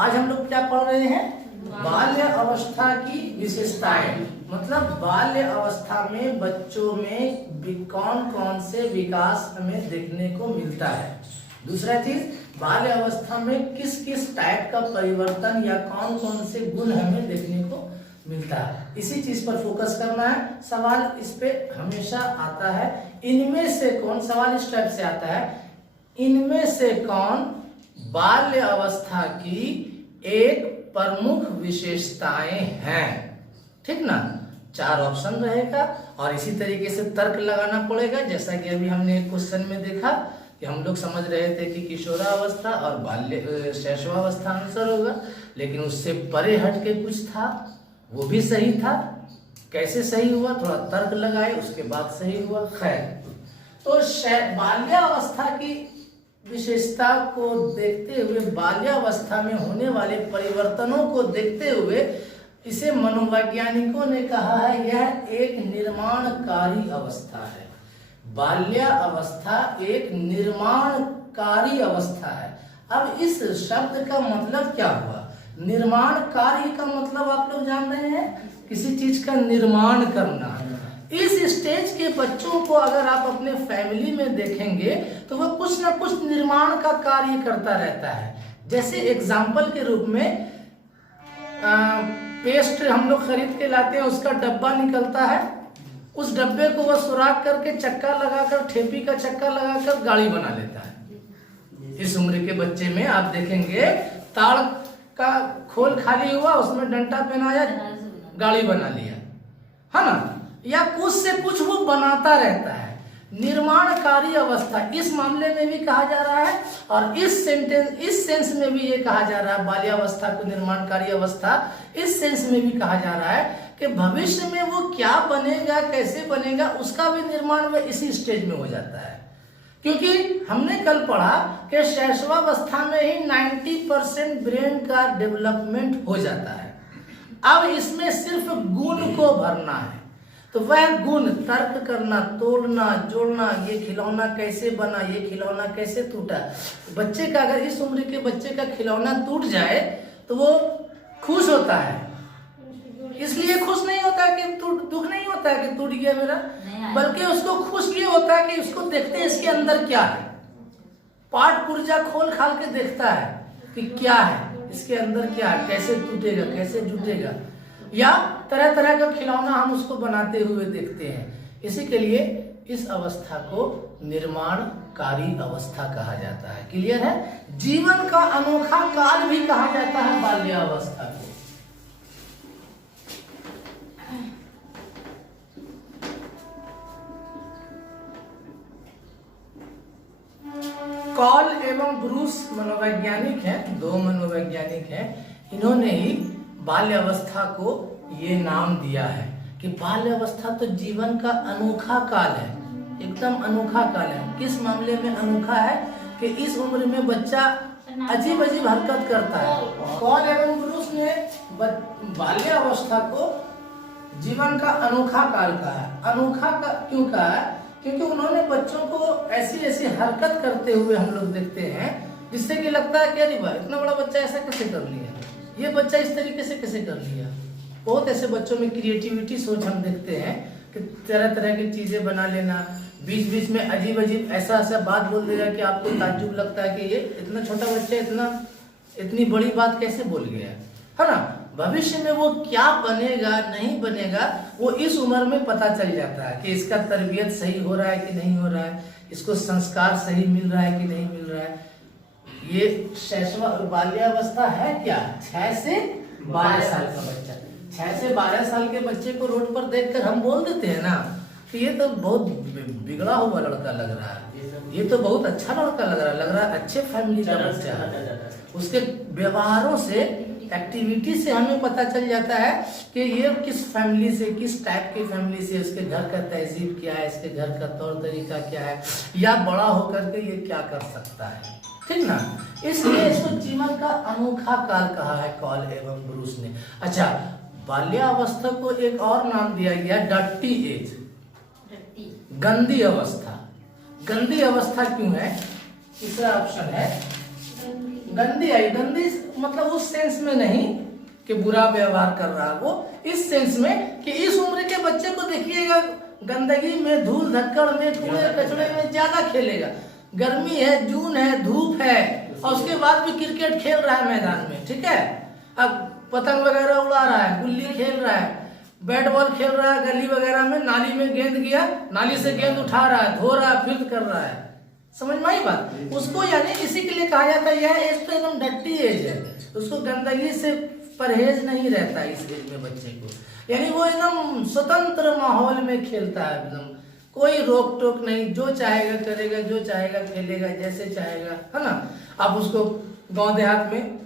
आज हम लोग क्या पढ़ रहे हैं? बाल्य अवस्था की विशेषताएं। मतलब बाल्य अवस्था में बच्चों में कौन कौन से विकास हमें देखने को मिलता है। दूसरा चीज, बाल्य अवस्था में किस किस टाइप का परिवर्तन या कौन कौन से गुण हमें देखने को मिलता है, इसी चीज पर फोकस करना है। सवाल इस पे हमेशा आता है, इनमें से कौन, सवाल इस टाइप से आता है, इनमें से कौन बाल्य अवस्था की एक प्रमुख विशेषताएं हैं। ठीक ना, 4 ऑप्शन रहेगा और इसी तरीके से तर्क लगाना पड़ेगा। जैसा कि अभी हमने एक क्वेश्चन में देखा कि हम लोग समझ रहे थे कि किशोरावस्था और बाल्य शैशवावस्था आंसर होगा, लेकिन उससे परे हट के कुछ था, वो भी सही था। कैसे सही हुआ, थोड़ा तर्क लगाए, उसके बाद सही हुआ। खैर, तो बाल्यावस्था की विशेषता को देखते हुए, बाल्यावस्था में होने वाले परिवर्तनों को देखते हुए, इसे मनोवैज्ञानिकों ने कहा है यह एक निर्माणकारी अवस्था है। बाल्यावस्था एक निर्माणकारी अवस्था है। अब इस शब्द का मतलब क्या हुआ? निर्माणकारी का मतलब आप लोग जान रहे हैं, किसी चीज का निर्माण करना। इस स्टेज के बच्चों को अगर आप अपने फैमिली में देखेंगे तो वह कुछ ना कुछ निर्माण का कार्य करता रहता है। जैसे एग्जाम्पल के रूप में पेस्ट हम लोग खरीद के लाते हैं, उसका डब्बा निकलता है, उस डब्बे को वह सुराख करके चक्का लगाकर, ठेपी का चक्का लगाकर गाड़ी बना लेता है। इस उम्र के बच्चे में आप देखेंगे ताड़ का खोल खाली हुआ, उसमें डंडा पहनाया, गाड़ी बना लिया, है ना, या कुछ से कुछ वो बनाता रहता है। निर्माणकारी अवस्था इस मामले में भी कहा जा रहा है और इस सेंस में भी ये कहा जा रहा है, बाल्यावस्था को निर्माणकारी अवस्था इस सेंस में भी कहा जा रहा है कि भविष्य में वो क्या बनेगा, कैसे बनेगा, उसका भी निर्माण में इसी स्टेज में हो जाता है। क्योंकि हमने कल पढ़ा कि शैशवावस्था में ही 90% ब्रेन का डेवलपमेंट हो जाता है। अब इसमें सिर्फ गुण को भरना है, तो वह गुण तर्क करना, तोड़ना, जोड़ना, ये खिलौना कैसे बना, ये खिलौना कैसे टूटा। बच्चे का अगर इस उम्र के बच्चे का खिलौना टूट जाए तो वो खुश होता है, इसलिए खुश नहीं होता कि दुख नहीं होता है कि टूट गया मेरा, बल्कि उसको खुश ये होता है कि उसको देखते हैं इसके अंदर क्या है, पाठ पुर्जा खोल खाल के देखता है कि क्या है इसके अंदर, क्या है, कैसे टूटेगा, कैसे जुटेगा, या तरह तरह का खिलौना हम उसको बनाते हुए देखते हैं। इसी के लिए इस अवस्था को निर्माणकारी अवस्था कहा जाता है। क्लियर है? जीवन का अनोखा काल भी कहा जाता है बाल्यावस्था को। कॉल एवं ब्रूस मनोवैज्ञानिक हैं, 2 मनोवैज्ञानिक हैं, इन्होंने ही बाल्यावस्था को ये नाम दिया है कि बाल्यावस्था तो जीवन का अनोखा काल है, एकदम अनोखा काल है। किस मामले में अनोखा है? कि इस उम्र में बच्चा अजीब अजीब हरकत करता है। कॉल एवं ब्रूस ने बाल्यावस्था को जीवन का अनोखा काल कहा है। अनोखा का क्यों कहा है? क्योंकि उन्होंने बच्चों को ऐसी ऐसी हरकत करते हुए हम लोग देखते हैं जिससे कि लगता है कि अरे भाई इतना बड़ा बच्चा ऐसा कैसे कर लिया, ये बच्चा इस तरीके से कैसे कर लिया। बहुत ऐसे बच्चों में क्रिएटिविटी सोच हम देखते हैं कि तरह तरह की चीजें बना लेना, बीच बीच में अजीब अजीब ऐसा ऐसा बात बोल देगा कि आपको ताज्जुब लगता है कि ये इतना छोटा बच्चा इतनी बड़ी बात कैसे बोल गया, है ना। भविष्य में वो क्या बनेगा नहीं बनेगा वो इस उम्र में पता चल जाता है कि इसका तरबियत सही हो रहा है कि नहीं हो रहा है, इसको संस्कार सही मिल रहा है कि नहीं मिल रहा है। ये बाल्यावस्था है क्या? 6 से 12 साल का बच्चा, 6 से 12 साल के बच्चे को रोड पर देखकर हम बोल देते हैं ना कि ये तो बहुत बिगड़ा हुआ लड़का लग रहा है, ये तो बहुत अच्छा लड़का लग रहा है अच्छे फैमिली का बच्चा है। उसके व्यवहारों से, एक्टिविटी से हमें पता चल जाता है कि ये किस फैमिली से, किस टाइप की फैमिली से, इसके घर का तहजीब क्या है, इसके घर का तौर तरीका क्या है, या बड़ा होकर के ये क्या कर सकता है। ठीक ना, इसलिए इसको जीवन का अनोखा काल कहा है कॉल एवं ब्रूस ने। अच्छा, बाल्यावस्था को एक और नाम दिया गया डर्टी एज, गंदी अवस्था। गंदी अवस्था क्यों है? तीसरा ऑप्शन है गंदी आयु, गंदी मतलब उस सेंस में नहीं कि बुरा व्यवहार कर रहा, वो इस सेंस में कि इस उम्र के बच्चे को देखिएगा गंदगी में, धूल धक्कड़ में, कूड़े कचड़े में ज्यादा खेलेगा। गर्मी है, जून है, धूप है, और उसके बाद भी क्रिकेट खेल रहा है मैदान में, ठीक है। अब पतंग वगैरह उड़ा रहा है, गुल्ली खेल रहा है, बैट बॉल खेल रहा है, गली वगैरह में नाली में गेंद गया, नाली से गेंद उठा रहा है, धो रहा है, फिर कर रहा है। समझ में आई बात? उसको यानी इसी के लिए कहा जाता है यह एज तो एकदम डट्टी एज है, उसको गंदगी से परहेज नहीं रहता इस एज में बच्चे को, यानी वो एकदम स्वतंत्र माहौल में खेलता है, एकदम कोई रोक टोक नहीं, जो चाहेगा करेगा, जो चाहेगा खेलेगा, जैसे चाहेगा, है ना। अब उसको गांव देहात में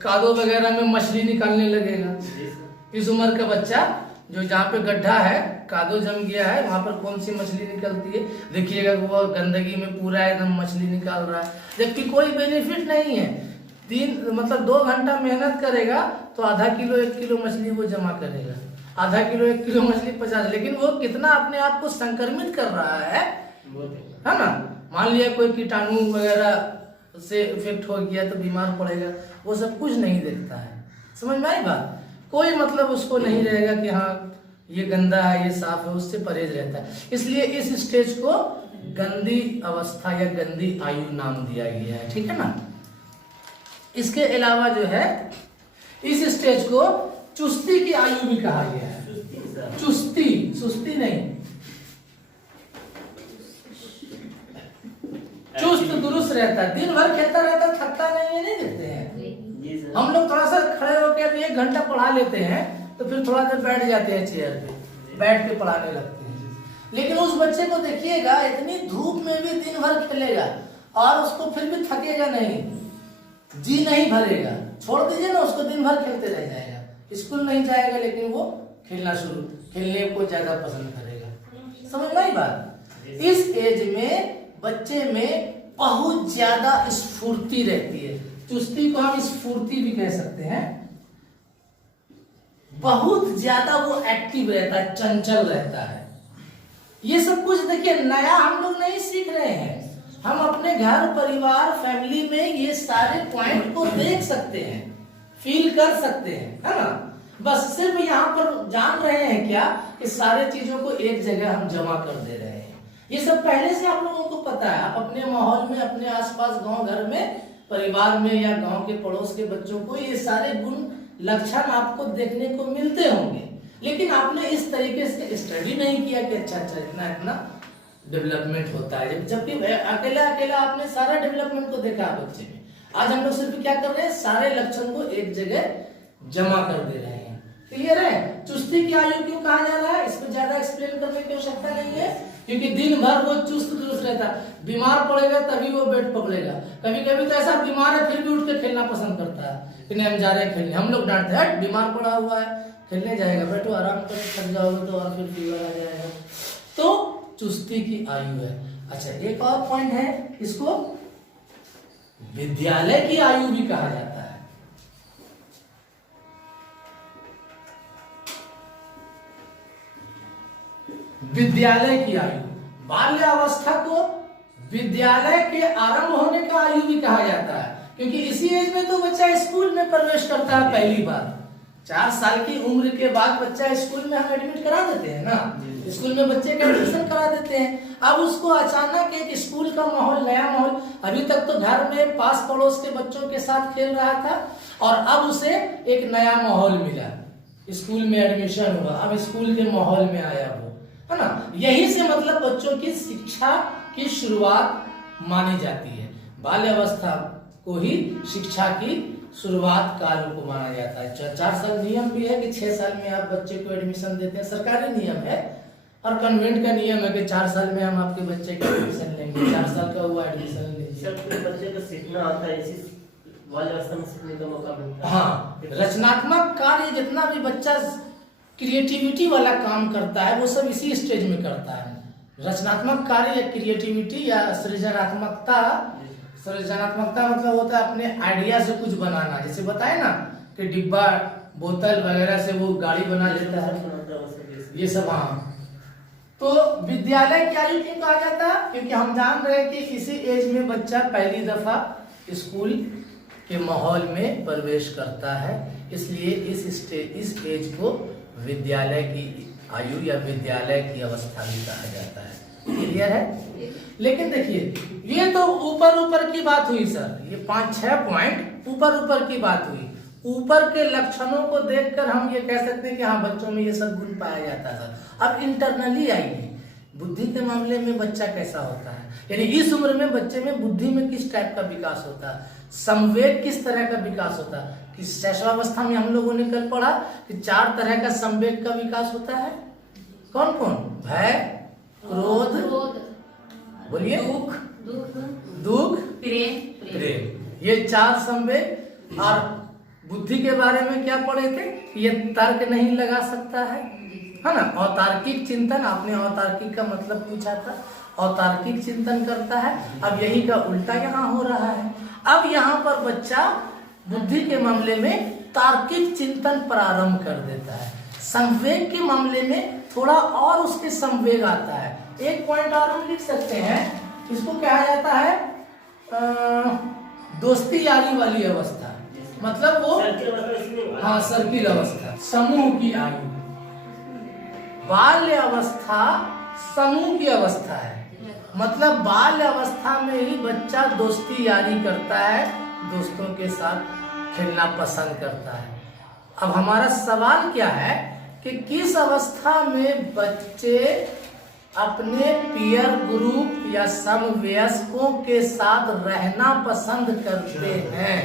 कादो वगैरह में मछली निकालने लगेगा। इस उम्र का बच्चा जो जहाँ पे गड्ढा है, कादो जम गया है, वहां पर कौन सी मछली निकलती है, देखिएगा वो गंदगी में पूरा एकदम मछली निकाल रहा है, जबकि कोई बेनिफिट नहीं है। मतलब 2 घंटा मेहनत करेगा तो आधा किलो 1 किलो मछली वो जमा करेगा, आधा किलो 1 किलो मछली 50, लेकिन वो कितना अपने आप को संक्रमित कर रहा है ना। मान लिया कोई कीटाणु वगैरह से इफेक्ट हो गया तो बीमार पड़ेगा, वो सब कुछ नहीं देखता है। समझ में आई बात? कोई मतलब उसको नहीं रहेगा कि हाँ ये गंदा है, ये साफ है, उससे परहेज रहता है। इसलिए इस स्टेज को गंदी अवस्था या गंदी आयु नाम दिया गया है, ठीक है ना। इसके अलावा जो है इस स्टेज को चुस्ती की आयु भी कहा गया है। चुस्ती, सुस्ती नहीं, चुस्त दुरुस्त रहता है, दिन भर खेलता रहता है, थकता नहीं है, नहीं देखते हैं हम लोग। थोड़ा सा खड़े होकर 1 घंटा पढ़ा लेते हैं तो फिर थोड़ा देर बैठ जाते हैं चेयर पे, बैठ के पढ़ाने लगते हैं। लेकिन उस बच्चे को देखिएगा इतनी धूप में भी दिन भर खेलेगा और उसको फिर भी थकेगा नहीं, जी नहीं भरेगा। छोड़ दीजिए ना, उसको दिन भर खेलते रह जाएगा, स्कूल नहीं जाएगा लेकिन वो खेलने को ज्यादा पसंद करेगा। समझ में आई बात? इस एज में बच्चे में बहुत ज्यादा स्फूर्ति रहती है, चुस्ती को हम स्फूर्ति भी कह सकते हैं। बहुत ज्यादा वो एक्टिव रहता है, चंचल रहता है। ये सब कुछ देखिए नया हम लोग नहीं सीख रहे हैं, हम अपने घर परिवार फैमिली में ये सारे पॉइंट को देख सकते हैं, फील कर सकते हैं, है ना। बस सिर्फ यहाँ पर जान रहे हैं क्या कि सारे चीजों को एक जगह हम जमा कर दे रहे हैं। ये सब पहले से आप लोगों को पता है, आप अपने माहौल में, अपने आसपास गांव घर में, परिवार में या गांव के पड़ोस के बच्चों को ये सारे गुण लक्षण आपको देखने को मिलते होंगे, लेकिन आपने इस तरीके से स्टडी नहीं किया कि अच्छा इतना डेवलपमेंट होता है। जबकि अकेला आपने सारा डेवलपमेंट को देखा बच्चे में। आज हम लोग सिर्फ क्या कर रहे हैं, सारे लक्षण को एक जगह जमा कर दे रहे हैं। क्लियर है? चुस्ती की आयु क्यों कहा जा रहा है, इसको ज्यादा एक्सप्लेन करने की आवश्यकता नहीं है, क्योंकि दिन भर वो चुस्त दुरुस्त रहता है। बीमार पड़ेगा तभी वो बेड पकड़ेगा। कभी कभी तो ऐसा बीमार है फिर भी उठ के खेलना पसंद करता है कि नहीं हम जा रहे हैं खेलने। हम लोग डांटते हैं बीमार पड़ा हुआ है, खेलने जाएगा, बैठो आराम करो, थक जाओगे तो और फिर फीवर आ जाएगा। तो चुस्ती की आयु है। अच्छा, एक और पॉइंट है, इसको विद्यालय की आयु भी कहा जाता है। विद्यालय की आयु, बाल्यावस्था को विद्यालय के आरंभ होने का आयु भी कहा जाता है, क्योंकि इसी एज में तो बच्चा स्कूल में प्रवेश करता है पहली बार। 4 साल की उम्र के बाद बच्चा स्कूल में हम एडमिट करा देते हैं ना, स्कूल में बच्चे का एडमिशन करा देते हैं। अब उसको अचानक एक स्कूल का माहौल, नया माहौल, अभी तक तो घर में पास पड़ोस के बच्चों के साथ खेल रहा था और अब उसे एक नया माहौल मिला, स्कूल में एडमिशन हुआ, अब स्कूल के माहौल में आया वो, है ना। यही से मतलब बच्चों की शिक्षा की शुरुआत मानी जाती है। बाल्यावस्था को ही शिक्षा की शुरुआत काल को माना जाता है। 4 साल नियम भी है कि 6 साल में आप बच्चे को एडमिशन देते हैं, सरकारी नियम है, और कन्वेंट का नियम है कि 4 साल में हम आपके बच्चे का एडमिशन लेंगे, 4 साल का हुआ एडमिशन लेंगे। बच्चे को सीखना आता है, इसी बाल्यावस्था में सीखने का मौका मिलता है। हाँ, रचनात्मक कार्य जितना भी बच्चा क्रिएटिविटी वाला काम करता है वो सब इसी स्टेज में करता है। रचनात्मक कार्य या क्रिएटिविटी या सृजनात्मकता, सृजनात्मकता मतलब होता है अपने आइडिया से कुछ बनाना। जैसे बताए ना कि डिब्बा बोतल वगैरह से वो गाड़ी बना लेता है, ये सब। हाँ, तो विद्यालय की आयु क्यों कहा जाता है, क्योंकि हम जान रहे हैं कि इसी एज में बच्चा पहली दफा स्कूल के माहौल में प्रवेश करता है। इसलिए इस एज को विद्यालय की आयु या विद्यालय की अवस्था भी कहा जाता है। क्लियर है? लेकिन देखिए, ये तो ऊपर की बात हुई सर, ये 5-6 पॉइंट ऊपर की बात हुई। ऊपर के लक्षणों को देखकर हम ये कह सकते हैं कि हाँ, बच्चों में ये सब गुण पाया जाता है सर। अब इंटरनली आइए, बुद्धि के मामले में बच्चा कैसा होता है, यानी इस उम्र में बच्चे में बुद्धि में किस टाइप का विकास होता है, संवेग किस तरह का विकास होता है। कि शैशवावस्था में हम लोगों ने कल पढ़ा कि 4 तरह का संवेग का विकास होता है। कौन कौन? भय, क्रोध, बोलिए, दुख, प्रेम। ये 4 संवेग। और बुद्धि के बारे में क्या पढ़े थे? ये तर्क नहीं लगा सकता है ना। औतार्किक चिंतन, आपने औतार्किक का मतलब पूछा था, औतार्किक चिंतन करता है। अब यही का उल्टा यहाँ हो रहा है। अब यहाँ पर बच्चा बुद्धि के मामले में तार्किक चिंतन प्रारंभ कर देता है। संवेग के मामले में थोड़ा और उसके संवेग आता है। एक पॉइंट और हम लिख सकते हैं, इसको कहा जाता है दोस्ती यारी वाली अवस्था। मतलब वो हाँ, सर्किल अवस्था, समूह की आयु। बाल्य अवस्था समूह की अवस्था है। मतलब बाल्य अवस्था में ही बच्चा दोस्ती यारी करता है, दोस्तों के साथ खेलना पसंद करता है। अब हमारा सवाल क्या है कि किस अवस्था में बच्चे अपने पीयर ग्रुप या समवयस्कों के साथ रहना पसंद करते हैं।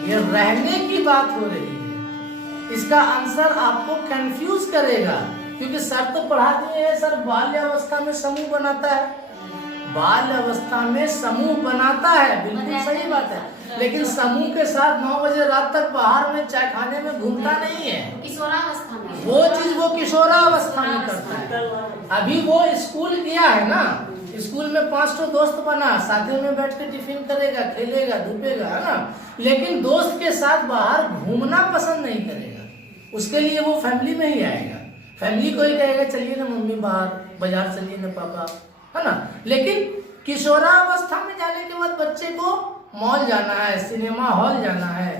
ये रहने की बात हो रही है। इसका आंसर आपको कंफ्यूज करेगा, क्योंकि सर तो पढ़ा दिए हैं सर बाल्य अवस्था में समूह बनाता है। बाल्य अवस्था में समूह बनाता है, बिल्कुल सही बात है। लेकिन समूह के साथ 9 बजे रात तक बाहर में चाय खाने में घूमता नहीं है। किशोरावस्था में वो चीज वो किशोरावस्था में करता है। अभी वो स्कूल गया है ना, स्कूल में 5 दोस्त बना, साथ में बैठ के टिफिन करेगा, खेलेगा, धूपेगा, है ना। लेकिन दोस्त के साथ बाहर घूमना पसंद नहीं करेगा। उसके लिए वो फैमिली में ही आएगा। फैमिली को ही कहेगा चलिए ना मम्मी बाहर बाजार चलिए ना पापा, है ना। लेकिन किशोरावस्था में जाने के बाद बच्चे को मॉल जाना है, सिनेमा हॉल जाना है,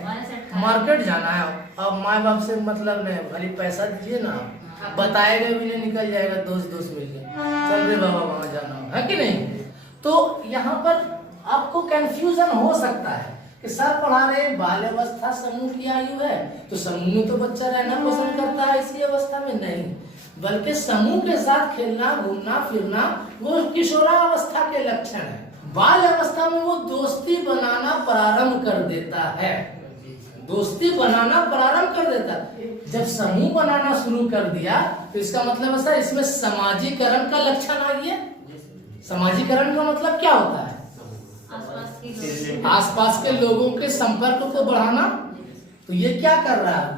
मार्केट जाना है। अब माँ बाप से मतलब नहीं, भले पैसा दीजिए ना, बताएगा भी नहीं, निकल जाएगा दोस्त मिलके, चल रे बाबा वहां जाना है कि नहीं। तो यहाँ पर आपको कंफ्यूजन हो सकता है कि सर पढ़ा रहे बाल्यावस्था समूह की आयु है, तो समूह में तो बच्चा रहना पसंद करता है इसी अवस्था में। नहीं, बल्कि समूह के साथ खेलना, घूमना फिरना वो किशोरावस्था के लक्षण है। बाल अवस्था में वो दोस्ती बनाना प्रारंभ कर देता है। दोस्ती बनाना प्रारंभ कर देता है। जब समूह बनाना शुरू कर दिया तो इसका मतलब ऐसा, इसमें समाजीकरण का लक्षण आ गया। समाजीकरण का मतलब क्या होता है? आसपास के लोगों के संपर्क को बढ़ाना। तो ये क्या कर रहा है?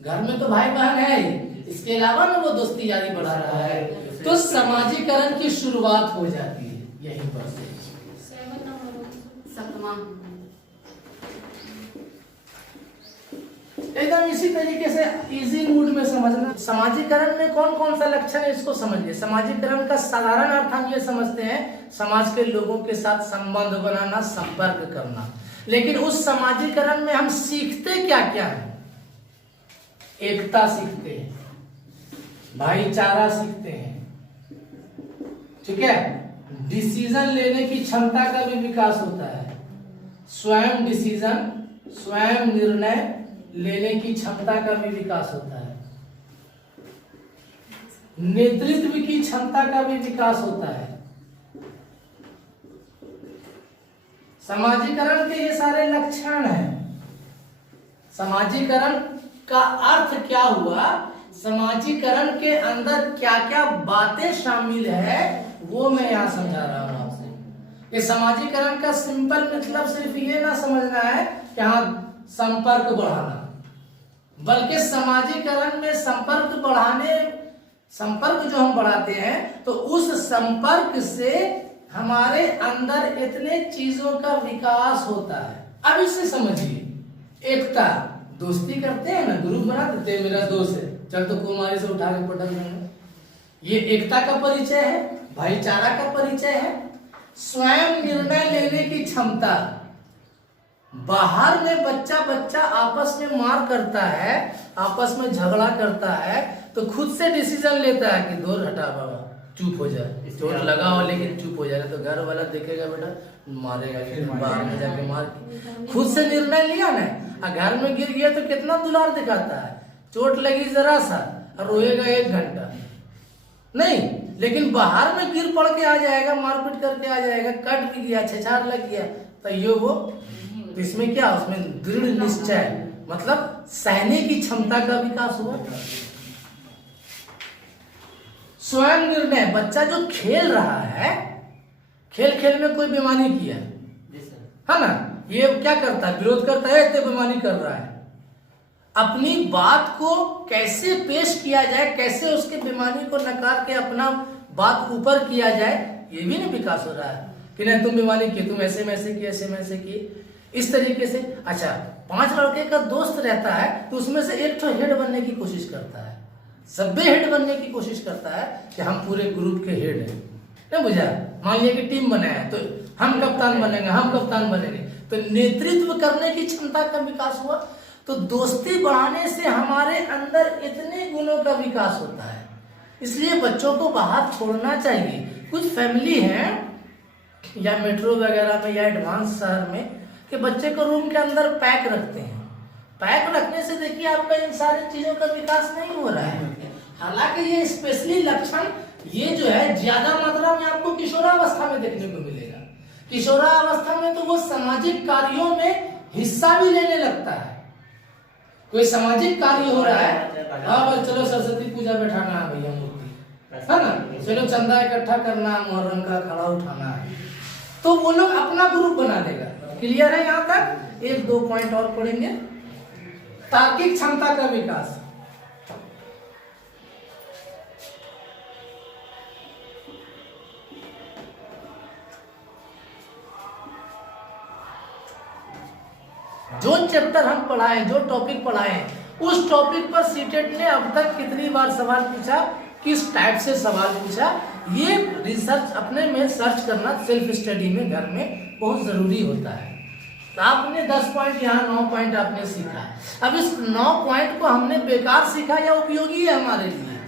घर में तो भाई बहन है, इसके अलावा ना वो दोस्ती यारी बढ़ा रहा है। तो समाजीकरण की शुरुआत हो जाती है यहीं पर से। एकदम इसी तरीके से इजी मूड में समझना। समाजीकरण में कौन कौन सा लक्षण है इसको समझिए। समाजीकरण का साधारण अर्थ हम ये समझते हैं, समाज के लोगों के साथ संबंध बनाना, संपर्क करना। लेकिन उस समाजीकरण में हम सीखते क्या क्या है? एकता सीखते हैं, भाईचारा सीखते हैं, ठीक है। डिसीजन लेने की क्षमता का भी विकास होता है। स्वयं डिसीजन, स्वयं निर्णय लेने की क्षमता का भी विकास होता है। नेतृत्व की क्षमता का भी विकास होता है। समाजीकरण के ये सारे लक्षण हैं। समाजीकरण का अर्थ क्या हुआ? समाजीकरण के अंदर क्या क्या बातें शामिल है वो मैं यहाँ समझा रहा हूँ आपसे। ये समाजीकरण का सिंपल मतलब सिर्फ ये ना समझना है कि हाँ संपर्क बढ़ाना, बल्कि समाजीकरण में संपर्क बढ़ाने, संपर्क जो हम बढ़ाते हैं तो उस संपर्क से हमारे अंदर इतने चीजों का विकास होता है। अब इसे समझिए। एकता, दोस्ती करते हैं ना, ग्रुप बना देते हैं, मेरा दोस्त है चल तो कुमारी से उठा के पटक देंगे। ये एकता का परिचय है, भाईचारा का परिचय है। स्वयं निर्णय लेने की क्षमता, बाहर में बच्चा बच्चा आपस में मार करता है, आपस में झगड़ा करता है, तो खुद से डिसीजन लेता है कि दूर हटा बाबा, चुप हो जाए, चोट लगा हो लेकिन चुप हो जाए। तो घर वाला देखेगा बेटा मारेगा, लेकिन बाहर में जाके मार, खुद से निर्णय लिया ना, और घर में गिर गया तो कितना दुलार दिखाता है। चोट लगी जरा सा और रोएगा 1 घंटा नहीं, लेकिन बाहर में गिर पड़ के आ जाएगा, मारपीट करके आ जाएगा, कट भी गया, छेछाड़ लग गया, तो ये वो, इसमें क्या, उसमें दृढ़ निश्चय, मतलब सहने की क्षमता का विकास हुआ। स्वयं निर्णय, बच्चा जो खेल रहा है, खेल खेल में कोई बेईमानी किया है ना, ये क्या करता है, विरोध करता है, इतने बेईमानी कर रहा है। अपनी बात को कैसे पेश किया जाए, कैसे उसके बेईमानी को नकार के अपना बात ऊपर किया जाए, ये भी ना विकास हो रहा है कि नहीं तुम बेईमानी की, तुम ऐसे में ऐसे की, ऐसे में ऐसे की, इस तरीके से। अच्छा, 5 लड़के का दोस्त रहता है तो उसमें से एक तो हेड बनने की कोशिश करता है, सभ्य हेड बनने की कोशिश करता है कि हम पूरे ग्रुप के हेड हैं, नहीं बुझा। मान लिया कि टीम बनाया है तो हम कप्तान बनेंगे, हम कप्तान बनेंगे, तो नेतृत्व करने की क्षमता का विकास हुआ। तो दोस्ती बढ़ाने से हमारे अंदर इतने गुणों का विकास होता है, इसलिए बच्चों को बाहर छोड़ना चाहिए। कुछ फैमिली हैं या मेट्रो वगैरह में या एडवांस शहर में कि बच्चे को रूम के अंदर पैक रखते हैं। पैक रखने से देखिए आपका इन सारी चीजों का विकास नहीं हो रहा है। हालांकि ये स्पेशली लक्षण ये जो है ज्यादा मात्रा में आपको किशोरावस्था में देखने को मिलेगा। किशोरावस्था में तो वो सामाजिक कार्यों में हिस्सा भी लेने लगता है। कोई सामाजिक कार्य हो रहा है, हाँ भाई चलो सरस्वती पूजा बैठाना है भैया मूर्ति, है ना, चलो चंदा इकट्ठा करना है, मुहर्रम का खड़ा उठाना है, तो वो लोग अपना ग्रुप बना देगा। क्लियर है यहाँ तक? 1-2 पॉइंट और पढ़ेंगे। तार्किक क्षमता का विकास, जो चैप्टर हम पढ़ाए, जो टॉपिक पढ़ाए, उस टॉपिक पर सीटेट ने अब तक कितनी बार सवाल पूछा, किस टाइप से सवाल पूछा, ये रिसर्च अपने में सर्च करना सेल्फ स्टडी में घर में बहुत जरूरी होता है। तो आपने 10 पॉइंट यहाँ 9 पॉइंट आपने सीखा। अब इस 9 पॉइंट को हमने बेकार सीखा या उपयोगी है हमारे लिए,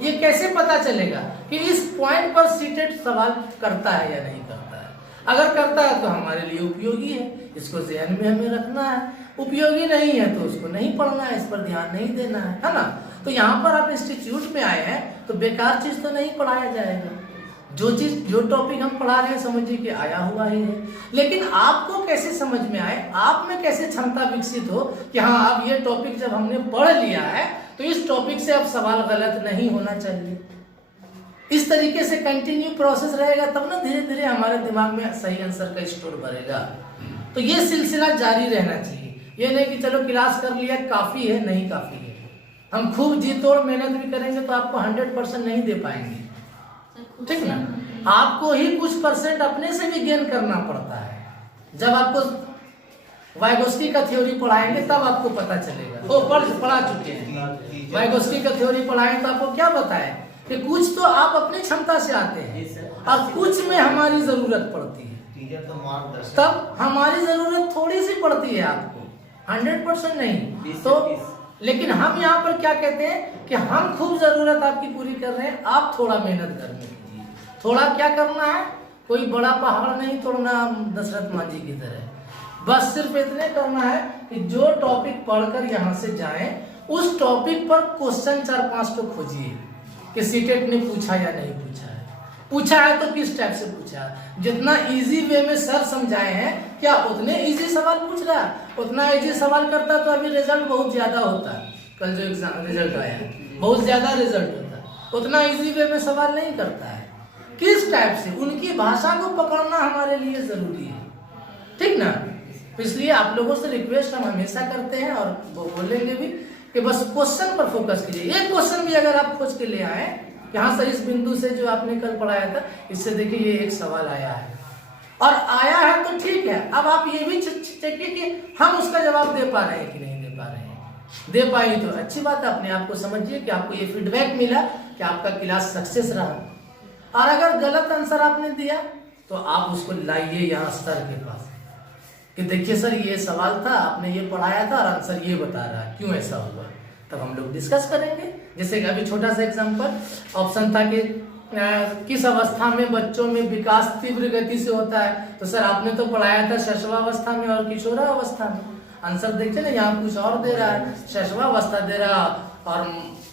ये कैसे पता चलेगा कि इस पॉइंट पर सीटेट सवाल करता है या नहीं करता है? अगर करता है तो हमारे लिए उपयोगी है, इसको ध्यान में हमें रखना है। उपयोगी नहीं है तो उसको नहीं पढ़ना है, इस पर ध्यान नहीं देना है ना। तो यहाँ पर आप इंस्टीट्यूट में आए हैं तो बेकार चीज तो नहीं पढ़ाया जाएगा। जो चीज, जो टॉपिक हम पढ़ा रहे हैं समझिए कि आया हुआ ही है, लेकिन आपको कैसे समझ में आए, आप में कैसे क्षमता विकसित हो कि हाँ अब ये टॉपिक जब हमने पढ़ लिया है तो इस टॉपिक से अब सवाल गलत नहीं होना चाहिए। इस तरीके से कंटिन्यू प्रोसेस रहेगा तब ना धीरे धीरे हमारे दिमाग में सही आंसर का स्टोर बढ़ेगा। तो ये सिलसिला जारी रहना चाहिए। ये नहीं कि चलो क्लास कर लिया काफी है, नहीं काफी है। हम खूब जी तोड़ मेहनत भी करेंगे तो आपको 100% नहीं दे पाएंगे, ठीक ना। आपको ही कुछ परसेंट अपने से भी गेन करना पड़ता है। जब आपको वाइगोस्की का थ्योरी पढ़ाएंगे तब आपको पता चलेगा। वो पढ़ा चुके हैं, वाइगोस्की का थ्योरी पढ़ाएंगे तो आपको क्या बताए कि कुछ तो आप अपनी क्षमता से आते हैं और कुछ में हमारी जरूरत पड़ती है। तब हमारी जरूरत थोड़ी सी पड़ती है आपको, 100% नहीं। तो लेकिन हम यहाँ पर क्या कहते हैं कि हम खूब जरूरत आपकी पूरी कर रहे हैं, आप थोड़ा मेहनत करने कीजिए। थोड़ा क्या करना है, कोई बड़ा पहाड़ नहीं तोड़ना दशरथ मांझी की तरह, बस सिर्फ इतने करना है कि जो टॉपिक पढ़कर यहाँ से जाएं उस टॉपिक पर क्वेश्चन 4-5 तो खोजिए कि सीटेट ने पूछा या नहीं पूछा है। पूछा है तो किस टाइप से पूछा है। जितना इजी वे में सर समझाए हैं क्या उतने इजी सवाल पूछ रहा है? उतना इजी सवाल करता तो अभी रिजल्ट बहुत ज्यादा होता। कल जो एग्जाम रिजल्ट आया है बहुत ज्यादा रिजल्ट होता। उतना इजी वे में सवाल नहीं करता है। किस टाइप से, उनकी भाषा को पकड़ना हमारे लिए जरूरी है, ठीक ना। इसलिए आप लोगों से रिक्वेस्ट हम हमेशा करते हैं और वो बोलेंगे भी कि बस क्वेश्चन पर फोकस कीजिए। एक क्वेश्चन भी अगर आप खोज के ले आए यहाँ से, इस बिंदु से जो आपने कल पढ़ाया था इससे देखिए ये एक सवाल आया है और आया है तो ठीक है। अब आप ये भी चेकिए कि हम उसका जवाब दे पा रहे हैं कि नहीं दे पा रहे हैं। दे पाई तो अच्छी बात है, अपने आप को समझिए कि आपको ये फीडबैक मिला कि आपका क्लास सक्सेस रहा। और अगर गलत आंसर आपने दिया तो आप उसको लाइए यहाँ सर के पास कि देखिए सर ये सवाल था, आपने ये पढ़ाया था और आंसर ये बता रहा है, क्यों ऐसा हुआ। तब हम लोग डिस्कस करेंगे। जैसे कि अभी छोटा सा एग्जांपल ऑप्शन था कि किस अवस्था में बच्चों में विकास तीव्र गति से होता है, तो सर आपने तो पढ़ाया था शैशवावस्था में और किशोरावस्था में। आंसर देखिए ना, यहाँ कुछ और दे रहा है, शैशवावस्था दे रहा और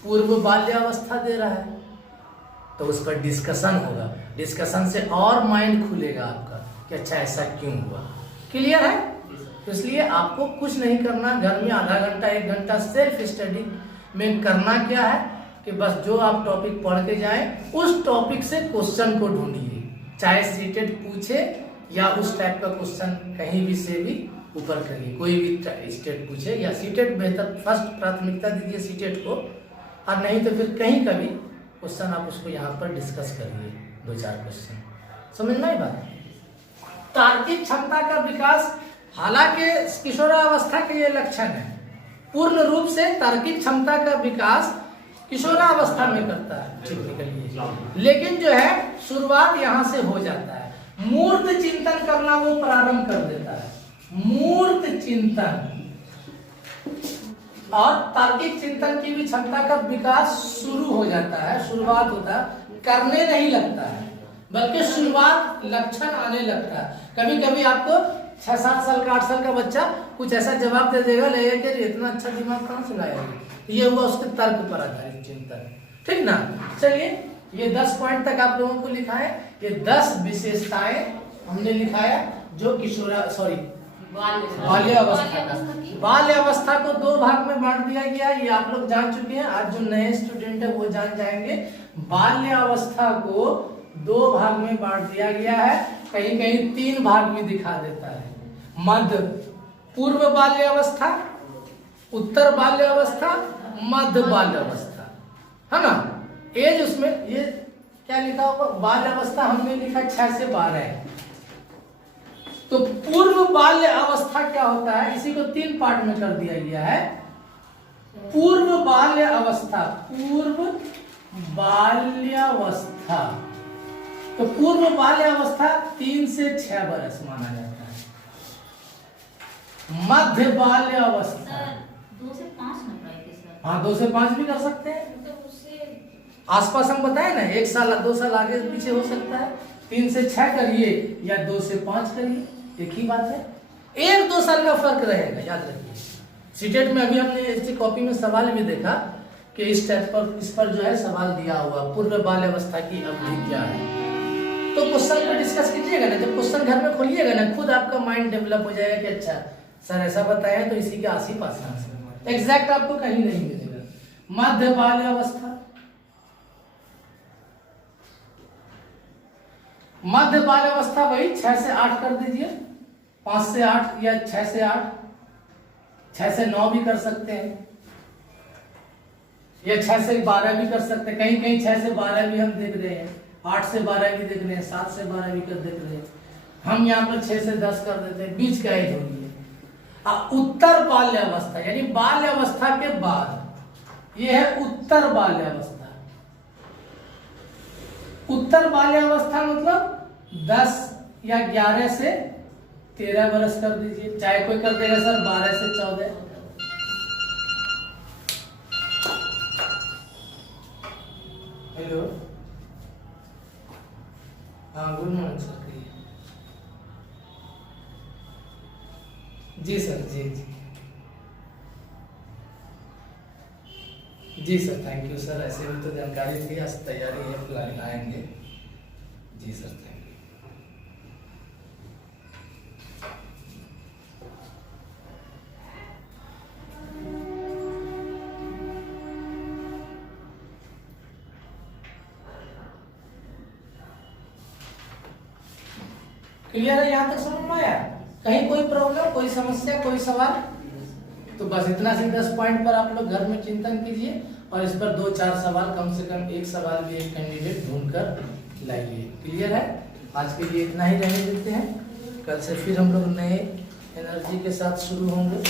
पूर्व बाल्यावस्था दे रहा है। तो उस पर डिस्कशन होगा, डिस्कशन से और माइंड खुलेगा आपका कि अच्छा ऐसा क्यों हुआ। क्लियर है? तो इसलिए आपको कुछ नहीं करना, घर में आधा घंटा 1 घंटा सेल्फ स्टडी में करना क्या है कि बस जो आप टॉपिक पढ़ के जाएं उस टॉपिक से क्वेश्चन को ढूंढिए, चाहे सीटेट पूछे या उस टाइप का क्वेश्चन कहीं भी से भी ऊपर करिए, कोई भी स्टेट पूछे या सीटेट बेहतर, फर्स्ट प्राथमिकता दीजिए सीटेट को, और नहीं तो फिर कहीं का भी क्वेश्चन आप उसको यहाँ पर डिस्कस करिए, 2-4 क्वेश्चन। समझ में आई बात? तार्किक क्षमता का विकास, हालांकि किशोरावस्था के ये लक्षण है, पूर्ण रूप से तार्किक क्षमता का विकास किशोरावस्था में करता है टिपिकली, लेकिन जो है शुरुआत यहाँ से हो जाता है। मूर्त चिंतन करना वो प्रारंभ कर देता है, मूर्त चिंतन और तार्किक चिंतन की भी क्षमता का विकास शुरू हो जाता है, शुरुआत होता है, करने नहीं लगता है बल्कि शुरुआत लक्षण आने लगता है। कभी कभी आपको 6-7 साल का 8 साल का बच्चा कुछ ऐसा जवाब दे देगा, लगेगा कि इतना अच्छा दिमाग कहाँ से लाया, ये हुआ उसके तर्क पर आधारित चिंतन। ठीक ना? चलिए ये 10 पॉइंट तक आप लोगों को लिखा है, ये 10 विशेषताएं हमने लिखाया जो बाल्यावस्था को 2 भाग में बांट दिया गया। ये आप लोग जान चुके हैं, आज जो नए स्टूडेंट है वो जान जाएंगे। बाल्यावस्था को 2 भाग में बांट दिया गया है, कहीं कहीं 3 भाग भी दिखा देता है। मध्य पूर्व बाल्यावस्था, उत्तर बाल्यावस्था, मध्य बाल्यावस्था, है ना? एज उसमें ये क्या लिखा होगा, बाल्यावस्था हमने लिखा 6 से 12 है। तो पूर्व बाल्य अवस्था क्या होता है, इसी को 3 पार्ट में कर दिया गया है। पूर्व बाल्य अवस्था, पूर्व बाल्यावस्था, तो पूर्व बाल्यावस्था 3 से 6 बरस माना जाता है। मध्य बाल्यावस्था 2 से 5 ना पढ़ाई सर। हाँ 2 से 5 भी कर सकते हैं, आसपास हम बताए ना, 1 साल 2 साल आगे पीछे हो सकता है। 3 से 6 करिए या 2 से 5 करिए, एक ही बात है, 1-2 साल का फर्क रहेगा, याद रखिए। सीटेट में अभी हमने इसकी कॉपी में सवाल भी देखा कि इस टाइप पर, इस पर जो है सवाल दिया हुआ, पूर्व बाल्यावस्था की अवधि क्या है। तो क्वेश्चन को डिस्कस कीजिएगा ना, जब क्वेश्चन घर में खोलिएगा ना, खुद आपका माइंड डेवलप हो जाएगा कि अच्छा सर ऐसा बताया तो इसी के आस-पास एग्जैक्ट आपको कहीं नहीं मिलेगा। मध्य बाल्यावस्था, मध्य बाल्यावस्था वही 6 से 8 कर दीजिए, 5 से 8 या 6 से 8, 6 से 9 भी कर सकते हैं या 6 से 12 भी कर सकते हैं। कहीं कहीं 6 से 12 भी हम देख रहे हैं, 8 से 12 भी देख रहे हैं, 7 से 12 भी कर देख रहे हैं। हम यहाँ पर 6 से 10 कर देते हैं, बीच का एज होगी। उत्तर बाल्यावस्था यानी बाल्यावस्था के बाद, ये है उत्तर बाल्यावस्था। उत्तर बाल्यावस्था मतलब 10 या 11 से 13 बरस कर दीजिए, चाहे कोई कर देगा सर 12 से 14। हेलो, हाँ गुड मॉर्निंग सर, जी सर, जी जी जी सर, थैंक यू सर। ऐसे भी तो जानकारी थी, आज तैयारी है, प्लान आएंगे। जी सर, थैंक यू। क्लियर है? यहाँ तक समझ में आया? कहीं कोई प्रॉब्लम, कोई समस्या, कोई सवाल? तो बस इतना से 10 पॉइंट पर आप लोग घर में चिंतन कीजिए और इस पर 2-4 सवाल, कम से कम 1 सवाल भी एक कैंडिडेट ढूंढ कर लाइए। क्लियर है? आज के लिए इतना ही रहने देते हैं, कल से फिर हम लोग नए एनर्जी के साथ शुरू होंगे।